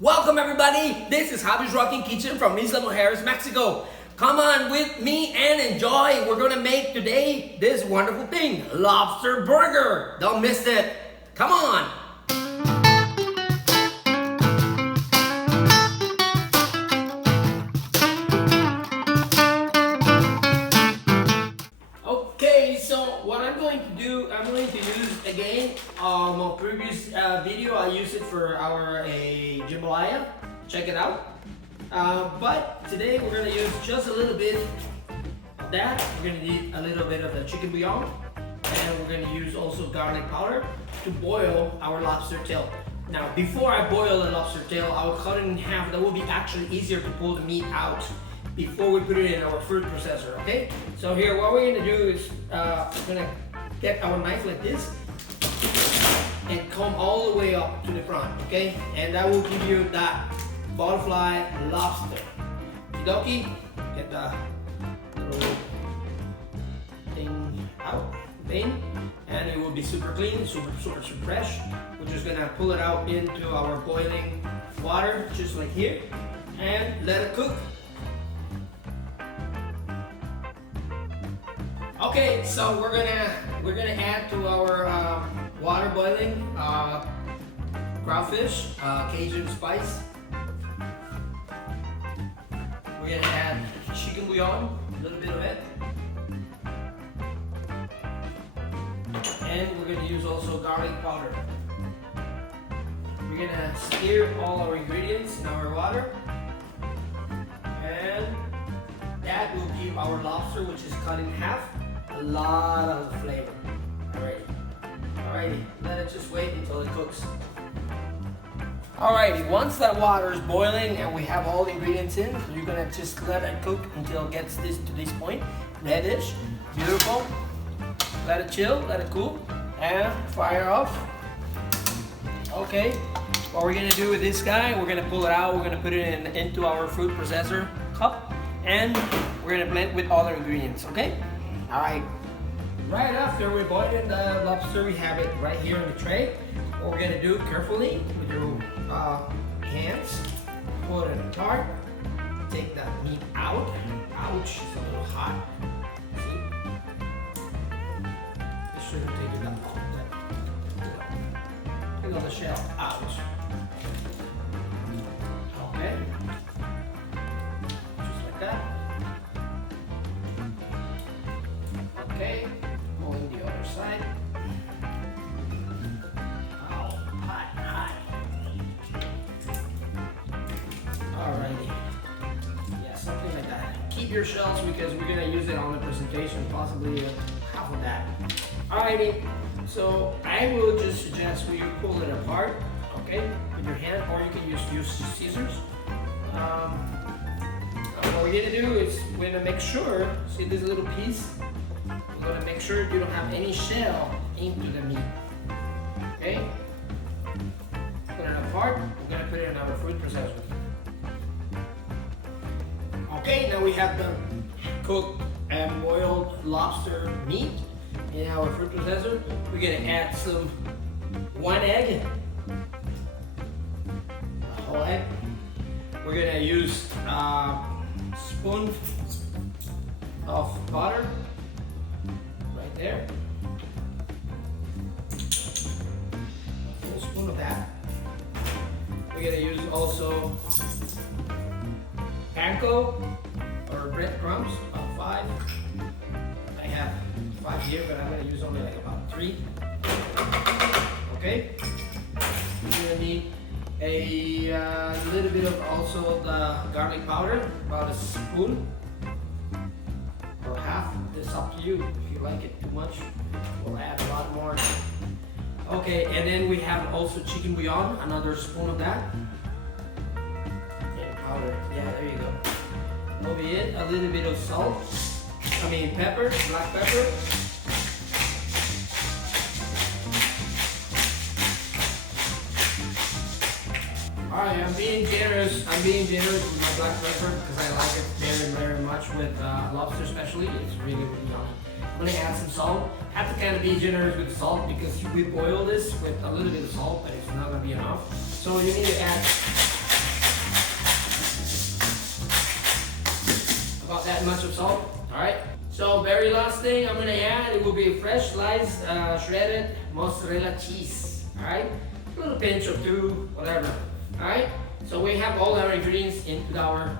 Welcome everybody, this is Javi's Rockin Kitchen from Isla, Mujeres, Mexico. Come on with me and enjoy. We're gonna make today this wonderful thing, lobster burger. Don't miss it. Come on. Okay, so what I'm going to do, I'm going to use again my previous video. I used it for our jambalaya. Check it out. But today we're gonna use just a little bit of that. We're gonna need a little bit of the chicken bouillon, and we're gonna use also garlic powder to boil our lobster tail. Now, before I boil the lobster tail, I will cut it in half. That will be actually easier to pull the meat out before we put it in our food processor, okay? So here, what we're gonna do is we're gonna get our knife like this and come all the way up to the front, okay? And that will give you that butterfly lobster. Okie get the little thing out, and it will be super clean, super fresh. We're just gonna pull it out into our boiling water, just like here, and let it cook. Okay, so we're gonna add to our water boiling crawfish, Cajun spice. We're gonna add chicken bouillon, a little bit of it, and we're gonna use also garlic powder. We're gonna stir all our ingredients in our water, and that will give our lobster, which is cut in half, a lot of flavor. Alrighty, let it just wait until it cooks. Alrighty, once that water is boiling and we have all the ingredients in, you're gonna just let it cook until it gets to this point. Reddish, beautiful. Let it chill, let it cool, and fire off. Okay, what we're gonna do with this guy, we're gonna pull it out, we're gonna put it into our food processor cup, and we're gonna blend with other ingredients, okay? Alright, right after we're boiling the lobster, we have it right here in the tray. What we're gonna do carefully with your hands, pull it apart, take that meat out. Ouch, it's a little hot. See? This shouldn't take it that long. Take all the shell out. Okay. Just like that. Okay, going the other side. Keep your shells because we're gonna use it on the presentation, possibly half of that. Alrighty, so I will just suggest you pull it apart, okay, with your hand, or you can use scissors. What we're gonna do is we're gonna make sure, see this little piece? We're gonna make sure you don't have any shell into the meat, okay? Put it apart, we're gonna put it in our food processor. Okay, now we have the cooked and boiled lobster meat in our food processor. We're gonna add one egg, a whole egg. We're gonna use a spoon of butter right there. A full spoon of that. We're gonna use also panko or breadcrumbs, about 5. I have 5 here, but I'm going to use only like about 3. Okay. You're going to need a little bit of also the garlic powder, about a spoon or half. It's up to you. If you like it too much, we'll add a lot more. Okay, and then we have also chicken bouillon, another spoon of that. Powder. Yeah, there you go. That'll be it. A little bit of salt. Pepper, black pepper. Alright, I'm being generous. With my black pepper because I like it very much with lobster especially. It's really yummy. I'm gonna add some salt. Have to kind of be generous with the salt because we boil this with a little bit of salt, but it's not gonna be enough. So you need to add that much of salt. All right. So very last thing I'm gonna add, it will be fresh sliced shredded mozzarella cheese. All right. A little pinch of 2, whatever. All right. So we have all our ingredients into our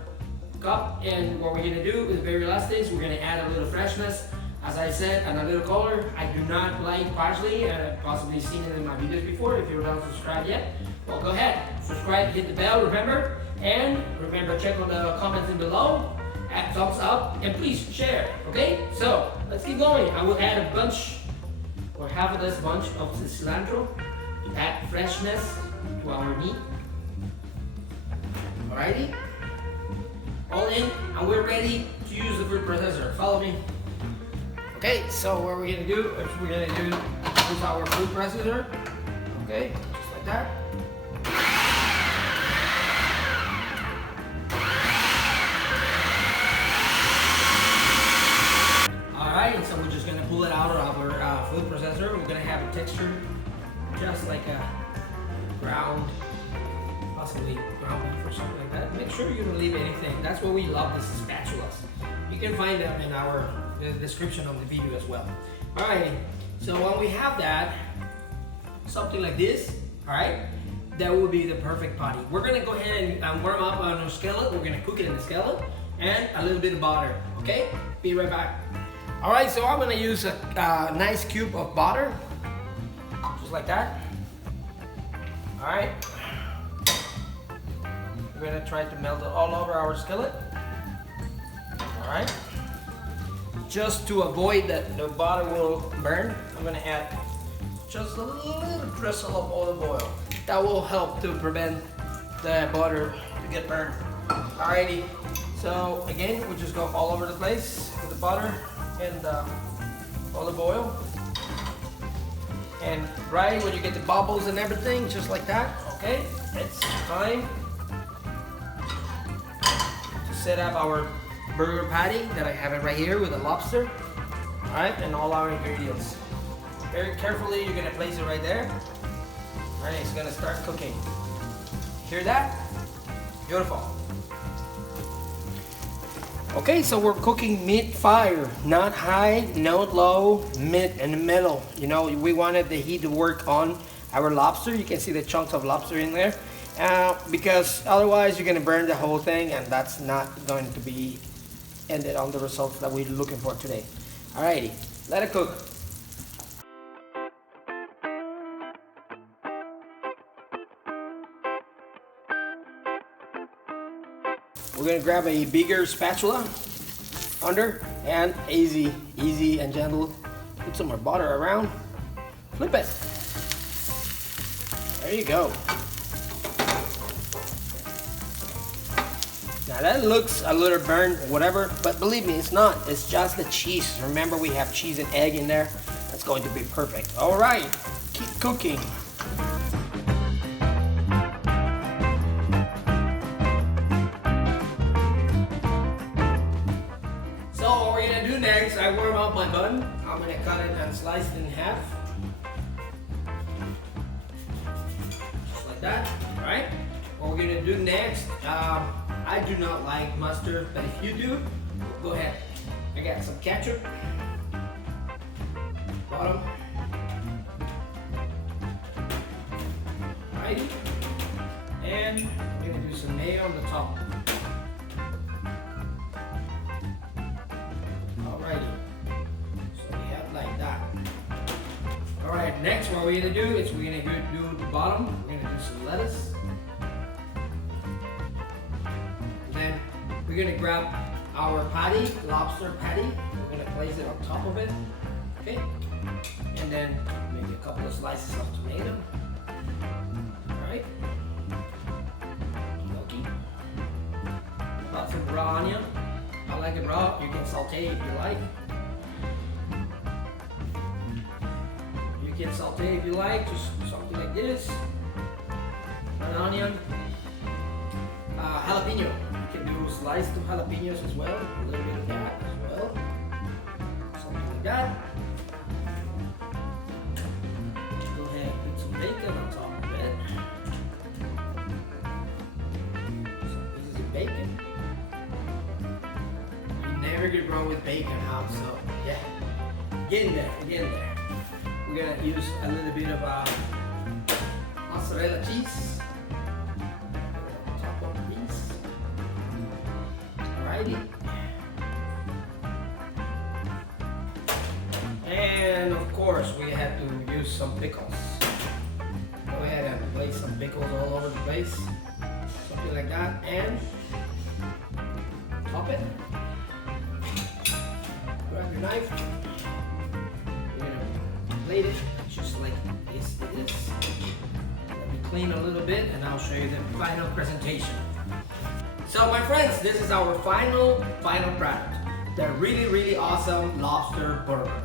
cup, and what we're gonna do is the very last thing is we're gonna add a little freshness, as I said, and a little color. I do not like parsley. I've possibly seen it in my videos before. If you're not subscribed yet, well, go ahead, subscribe, hit the bell, remember, and remember, check on the comments in below, add thumbs up, and please share. Okay, so let's keep going. I will add a bunch or half of this bunch of the cilantro to add freshness to our meat. Alrighty, all in, and we're ready to use the food processor. Follow me. Okay, so what we're gonna do is we're gonna use our food processor. Okay, just like that. Alright, so we're just gonna pull it out of our food processor. We're gonna have a texture just like a ground, possibly ground beef or something like that. Make sure you don't leave anything. That's what we love, these spatulas. You can find them in our description of the video as well. Alright, so when we have that, something like this, alright, that will be the perfect patty. We're gonna go ahead and warm up on our skillet. We're gonna cook it in the skillet and a little bit of butter. Okay, be right back. Alright, so I'm gonna use a nice cube of butter, just like that. Alright, we're gonna try to melt it all over our skillet. Alright, just to avoid that the butter will burn, I'm gonna add just a little drizzle of olive oil. That will help to prevent the butter to get burned. Alrighty, so again, we just go all over the place with the butter and the olive oil. And right when you get the bubbles and everything, just like that, okay, it's time to set up our burger patty that I have it right here with the lobster. All right, and all our ingredients. Very carefully, you're gonna place it right there. All right, it's gonna start cooking. Hear that? Beautiful. Okay, so we're cooking mid-fire, not high, not low, mid in the middle. You know, we wanted the heat to work on our lobster. You can see the chunks of lobster in there, because otherwise you're gonna burn the whole thing, and that's not going to be ended on the results that we're looking for today. Alrighty, let it cook. We're gonna grab a bigger spatula under, and easy and gentle, put some more butter around, flip it. There you go. Now that looks a little burnt, whatever, but believe me, it's not. It's just the cheese. Remember, we have cheese and egg in there. That's going to be perfect. All right, keep cooking. Next, I warm up my bun. I'm gonna cut it and slice it in half. Just like that, all right? What we're gonna do next, I do not like mustard, but if you do, go ahead. I got some ketchup, bottom, righty, and we're gonna do some mayo on the top. Alright, next what we're gonna do is we're gonna do the bottom. We're gonna do some lettuce. And then we're gonna grab our patty, lobster patty. We're gonna place it on top of it. Okay? And then maybe a couple of slices of tomato. Alright. Okay. Lots of raw onion. I like it raw. You can saute if you like. You can saute if you like, just something like this. An onion. Jalapeno. You can do sliced jalapenos as well. A little bit of that as well. Something like that. Go ahead and put some bacon on top of it. Some pieces of bacon. In there. never get wrong with bacon, huh? So yeah, getting there, getting there. We're gonna use a little bit of mozzarella cheese. Top of these. Alrighty. And of course, we had to use some pickles. Go ahead and place some pickles all over the place. Something like that. And top it. Grab your knife. We're gonna plate it just like this. Let me clean a little bit and I'll show you the final presentation. So my friends, this is our final product. The really awesome lobster burger.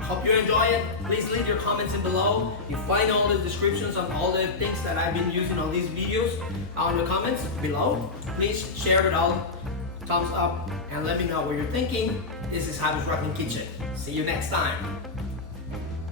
Hope you enjoy it. Please leave your comments in below. You find all the descriptions on all the things that I've been using on these videos on the comments below. Please share it all. Thumbs up and let me know what you're thinking. This is Javi's Rockin' Kitchen. See you next time.